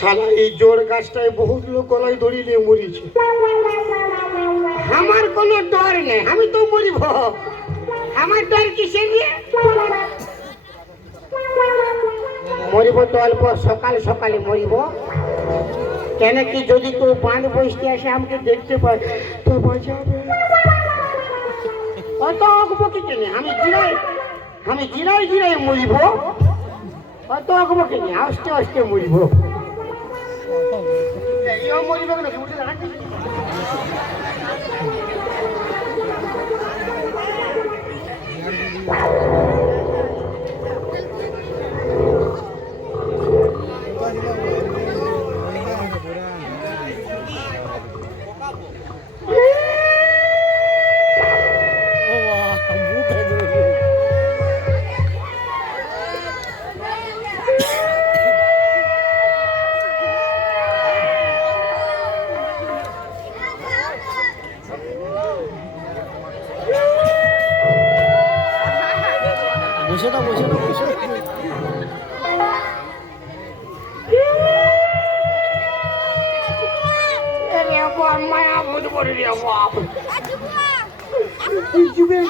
শালা এই জোর গাছটায় বহুত লোক গলায় দড়ি নিয়ে মরিছে। আমার কোনো ডর নেই, আমি তো মরিব। আমার ডর কিসে নিয়ে? মরিব তো অল্প, সকাল সকালে মরিব। কেন কি যদি তোর বাঁধ বসতে আসে, আমাকে দেখতে পায়, তো বাঁচাবে। অত অগবকি কেনে? আমি জিরাই আমি জিরাই জিরাই মরিব। অত অগবকি নেই আস্তে আস্তে মরিব। ইও মরিব না উঠে দাঁড়াচ্ছি বসে না বসে না বসে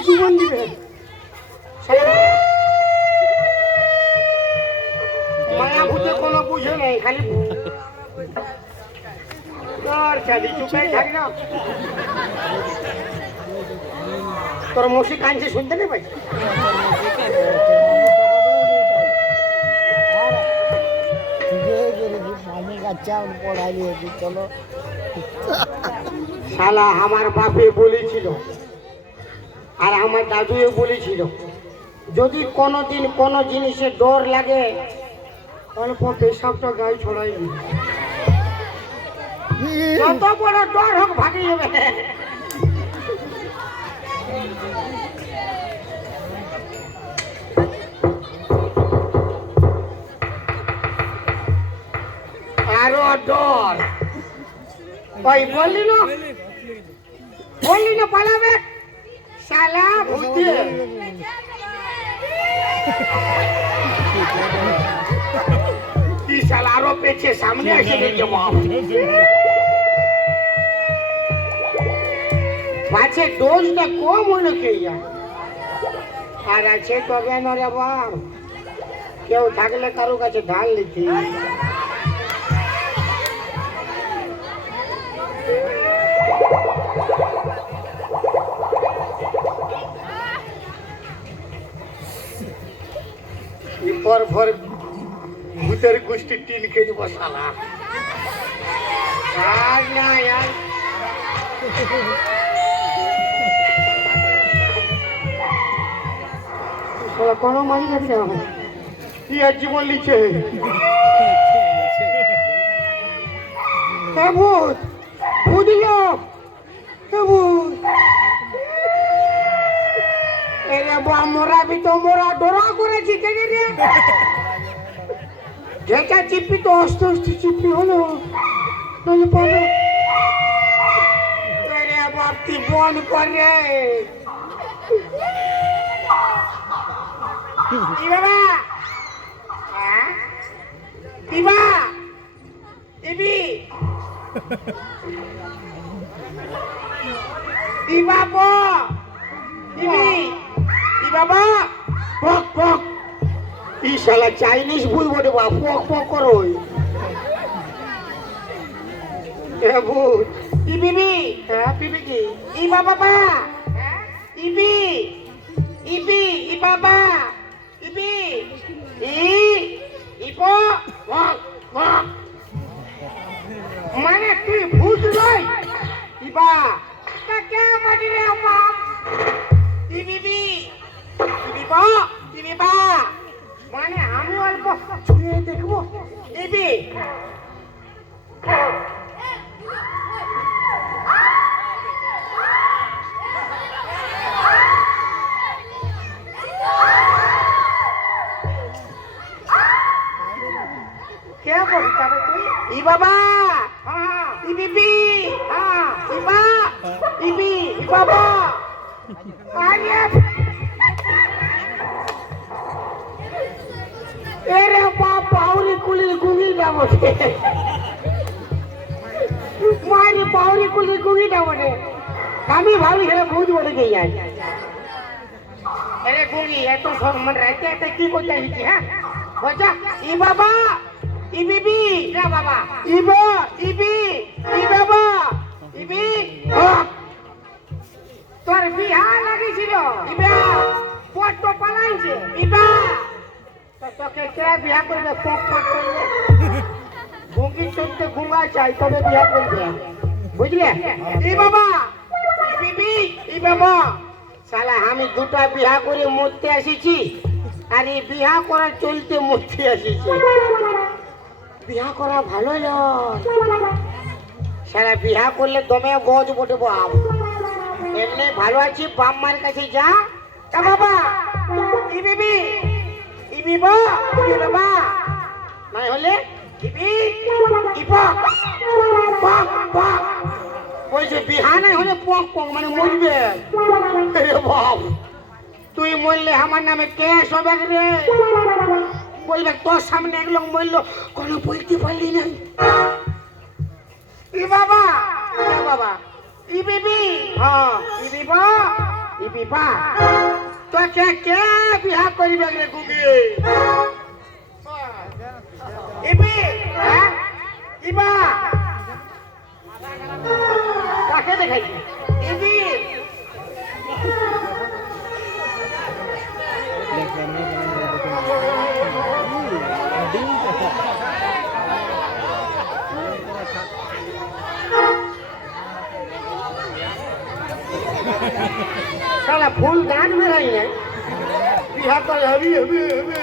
জীবন দিবে মায়া ভূতে কোনো বুঝে নেই খালি তোর মশি কাঞ্চি শুনতে নেই ভাই? শালা আমার বাপে বলেছিল, আর আমার দাদুও বলেছিল, যদি কোনোদিন কোনো জিনিসে ডর লাগে, অল্প পেশাবটা গায়ে ছড়াই। যত বড় ডর হোক ভাগি যাবে ডর ওই বললি না? বললি না পালাবে? শালা, ভূতে। কি শালা, আরও পেছে সামনে এসে দেখে বাপ পাছে ডোজটা কম হলো কে আর আছে তবে না রে বাপ? কেউ থাকলে কারও কাছে ধান লিখি পর ভর ভূতের গোষ্ঠী টিন খেয়ে দিব শালা আর না আর। শালা কোনো মারি কি আর জীবন হ্যাঁ ভূত! ভূত লোক হ্যাঁ ভূত এরে বা মোরা বি তো মোরা ডোরা করেছি কেনে রে যেটা চিপি তো আস্তে আস্তে চিপি হলো নাহলে পাবে এরে বাপ তুই বন হ্যাঁ? দিবা দিবি দিবা পো দিবি ই শালা চাইনিজ ভুল বটে বা পক পক করো ই বিবি হ্যাঁ বিবি কি? ই বাবা হ্যাঁ? ইবি! ইবি ই বাবা ইবি! ই, ইপ! পক পক তুই ভূত নয়। ইবা তাকে মানি রে বাপ ইবিবি ইবিবা ইবিবা মানে আমি অল্প ছুঁয়ে দেখব। ইবি গুঙিটা বটে মারি পাউরি কুলির গুঙিটা বটে আমি ভাবি খেলে বুঝ বটে কে যাই আরে গুঙি এত সম্মান রাখতে এত কি করতে আসছি হ্যাঁ বলছা ই বাবা ই বিবি না বাবা ইবা ইবি ই বাবা ইবি হ্যাঁ। তোর বিহা লাগিছিল ইবা পট পালাইছে ইবা তো তোকে কে করবে? বুঝলে? বাবা আমি দুটা বিয়া করে মরতে আসিছি আর এই বিয়া করা চলতে মরতে আসিছি বিয়া করা ভালো সারা বিয়া করলে দমে গজ বটে বাপ। এমনি ভালো আছি, বাপ মার কাছে যা। বাবা বিবি ই বিবা ই বাবা নাই হলে ইবি ইপা পক পক। বলছে বিহা নাই হলে পক পক মানে মরবে বাপ, তুই মরলে আমার নামে কে সবে রে বলবে তোর সামনে এগুলো মরল কোনো বলতে পারলি না ই বাবা বাবা। ই বিবি। হ্যাঁ ই বিবা? ই বিবা তো কে কে বিহা করিবে রে গুগি ইবি হ্যাঁ ইবা কাকে দেখাই ইবি শালা ফুল গান বেরাই না বিহা করে হবি হবি হবি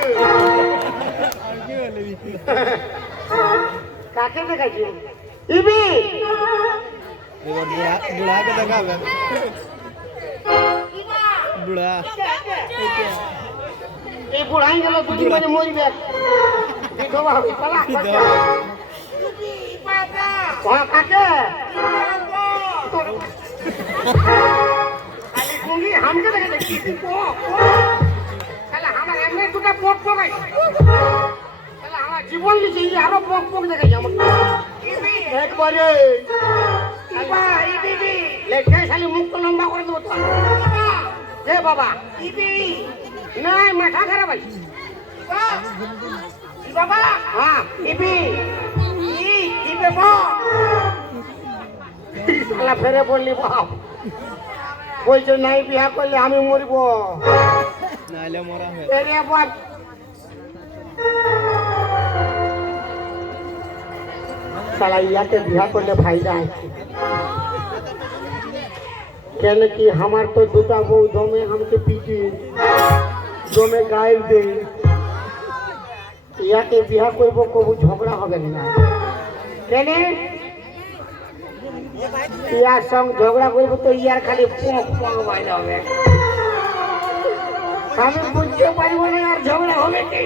কাকে দেখাইছি ইবি এবার বুড়া বুড়াকে দেখাবে বুড়া এই বুড়াই গেল দুদিন মানে মরবে বিধবা হবে পালা বিধবা। হ্যাঁ কাকে খালি গুঙ্গি হামকে দেখে দেখি। তাহলে আমার এমনি দুটা পক পকাই তাহলে আমার জীবন নিচে আরও পক পক দেখাই আমার একবারে। ইবা ইবি লেখে খালি মুখ তো লম্বা করে দেবো তো। এ বাবা। ইবি নাই মাথা খারাপ আছে। বাবা। হ্যাঁ ইবি বাবা ফেরে বললি বাপ। বলছে নাই বিয়া করলে আমি মরিব। নাইলে মরা হয়। এরে বাপ। শালা ইয়াকে বিয়া করলে ফায়দা আছে। কেন কি আমার তো দুটা বউ দমে আমাকে পিটি দমে গায়ে দে ইয়াকে বিয়া করব কবু ঝগড়া হবে না। কেন? ইয়ার সঙ্গে ঝগড়া করব তো ইয়ার খালি পোঁক পোঁক বাইরে হবে আমি বুঝতে পারব না আর ঝগড়া হবে কি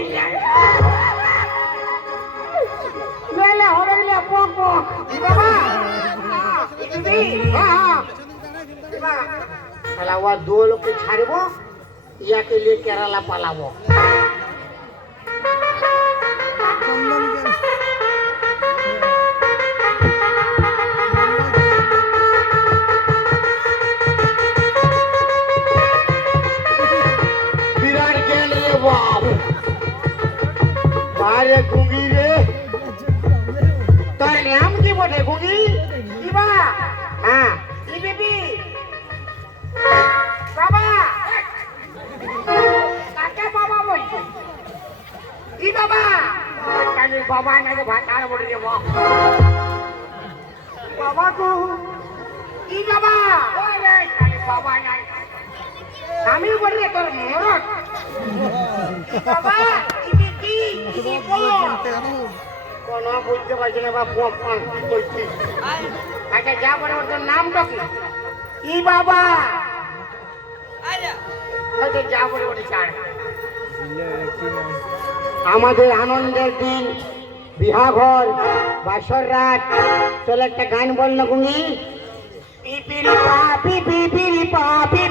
হ্যাঁ হ্যাঁ দু ছাড়বো ইয়াকে নিয়ে কেরালা পালাবো বাপ বারে গুঙ্গি রে। তোর নাম কি বটে গুঙ্গি কিবা হ্যাঁ ই বিবি বাবা। কাকে বাবা বলছে? ই বাবা? কানে বাবা নাকি ভাতার বলে বাপ বাবা গো ই বাবা? ওরে, কানে বাবা তোর মরত আমাদের আনন্দের দিন, বিহাঘর, বাসর রাত, চলে একটা গান বল না কুমি পিপিরি পা পিপি পিরি পা পিপি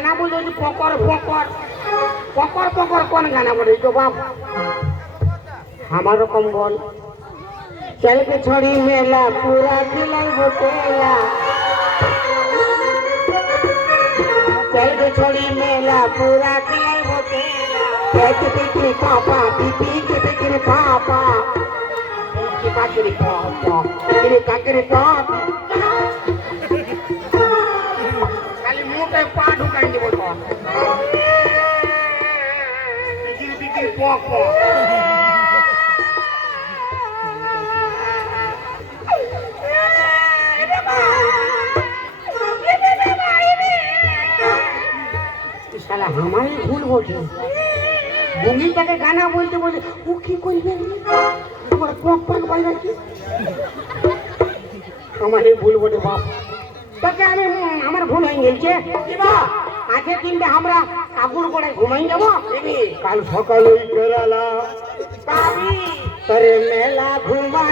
গানা বলে যে পকর পকর পকর পকর কোন গানা বলে? তো বাপ। আমারও কম বল। চলকে ছড়ি মেলা, পুরা দিলাই বটেলা চলকে ছড়ি মেলা, পুরা দিলাই বটেলা পেট পিটি পাপা পিপি। পিটি পাপা কাকরি পাপা কাকরি পাপা কাটলি বলব। আমারই ভুল বলছে বুঙ্গি তাকে গানা বলতে বলে, ও কি করবে? তোমার কপ পাক পাই নাকি? আমারই ভুল বলে বাপ। তাকে আমি আমার ভুল হয়ে গেছে। আজকে কিনবে আমরা কাকুর করে ঘুমাই যাব? কাল সকালে বেড়ালা তারে মেলা ঘুমা